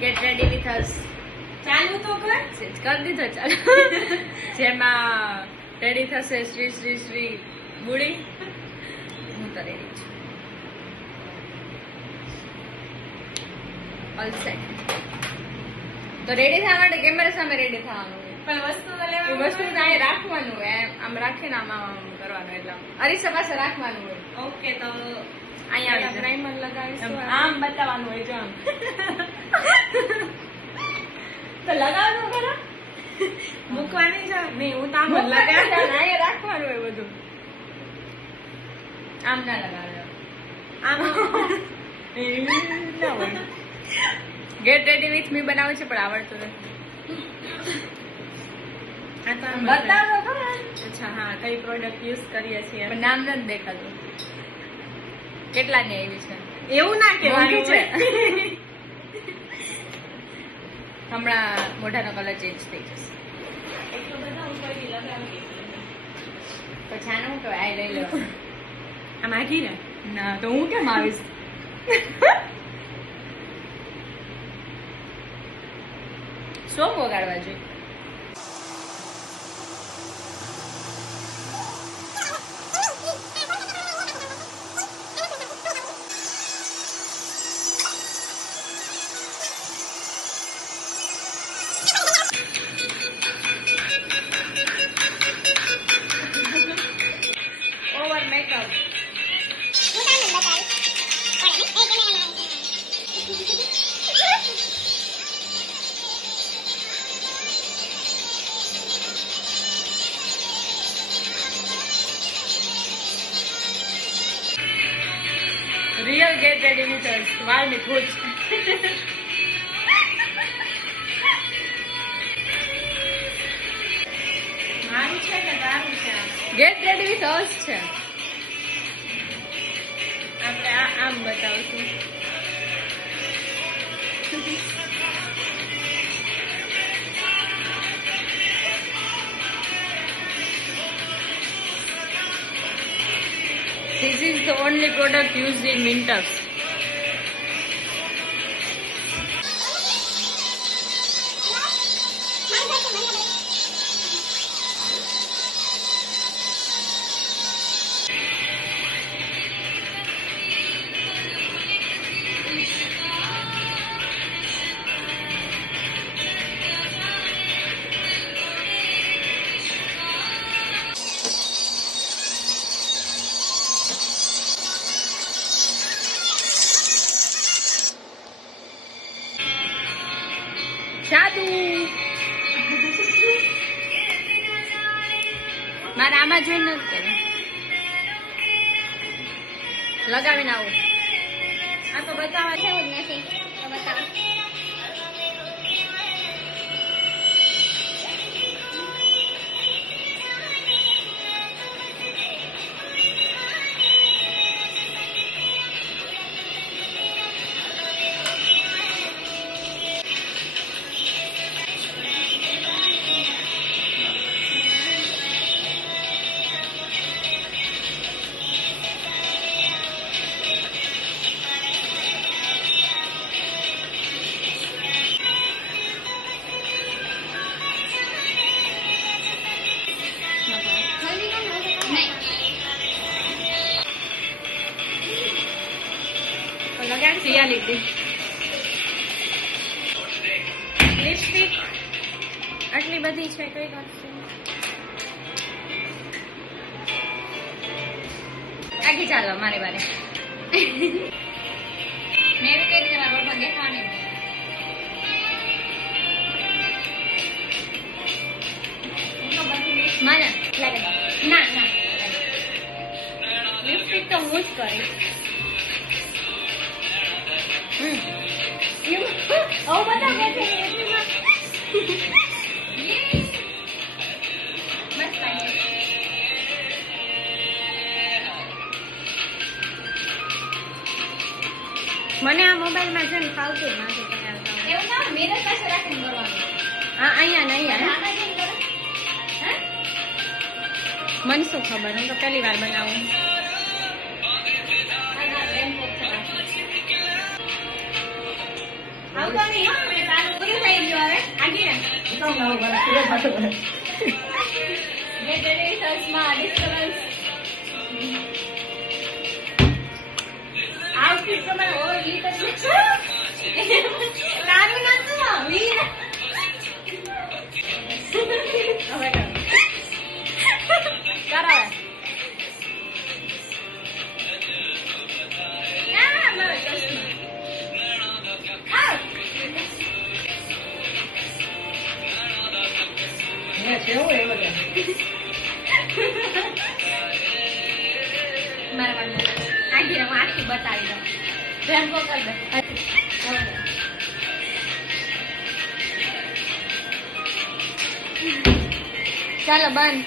Gate ready with us. ચાલુ તો કર. કરી દીધો ચાલુ. જેમાં રેડી થશે શ્રી શ્રી શ્રી બુડી. હું તો રેડી છું. All set. તો રેડી થવા માટે કેમેરા સામે રેડી થવાનું. પણ વસ્તુ તો એ લેવાનું. વસ્તુ અહીં રાખવાનું હોય, આમ રાખીને આમ કરવાનું. એટલે અરીસા પાસે રાખવાનું હોય. ઓકે તો અહીંયા પ્રાઇમર લગાવીશું. આમ બતાવવાનું હોય જો આમ. તો લગાવવાનું ખરા. મૂકવાની છે નહીં, હું તો આમ જ લગાવવાનું લગાવ. અહીંયા રાખવાનું હોય બધું. આમ ના લગાવે. આમ ના હોય. ગેટ રેડી વિથ મી બનાવું છે પણ આવડતું નથી. આ તો આમ બતાવો ખરા. અચ્છા હા, કઈ પ્રોડક્ટ યુઝ કરીએ છીએ પણ નામ નથી દેખાતું. કેટલાની આવી છે? એવું ના મોંઘી કહેવાય છે. છે. હમણાં મોઢાનો કલર ચેન્જ થઈ જશે. એટલું બધું હું કોઈ લગાવી. પછી આને હું કહેવાય? આ લઈ લો. આમ આઘી ને ના તો હું કેમ આવીશ? સોંગ વગાડવા જોઈએ. Over makeup. Real gate ready with us. વાળની ખોજ. મારું છે કે તારું છે આ? ગેટ રેડી વિથ અસ છે. આપણે આમ બતાવશું. This is the only product used in winters. જાદુ. મારે આમાં જોઈને નથી કરે. લગાવીને આવું. આ તો બતાવવા એવું જ નથી તો બતાવો. નહીં. લગાડી સિયા લીધી. લિપસ્ટિક આટલી બધી છે કઈ વાત છે? આગી ચાલો મારી વારે. મેં એવી કઈ રીતે મારા રોડમાં દેખાવાની. મારે લગાડી દો. ના ના લિપસ્ટિક તો હું જ કરીશ. આવું બધા કે છે એટલીમાં. બસ લાગે. મને આ મોબાઈલમાં છે ને ફાવતું જ નથી તૈયાર થવાનું. એવું ના મિરર પાસે રાખીને કરવાનું. હા અહીંયા ને અહીંયા આમાં જેમ કરો. હે? મને શું ખબર, હું તો પહેલી વાર બનાવું. આ રેમ્પ ઓપ્શન રાખો. આવતો નહીં હો મેં ચાલુ પૂરું થઈ ગયું હવે આગી ને Get ready for smart disturbance. Outfit તો મને ઓર ઈ તો નાનું નાનું વી હવે કરાવે ના મારો ચશ્મા આ મારા આગળ હું આખી બતાવી દઉં રેમ્પો કર દે ચાલો બંધ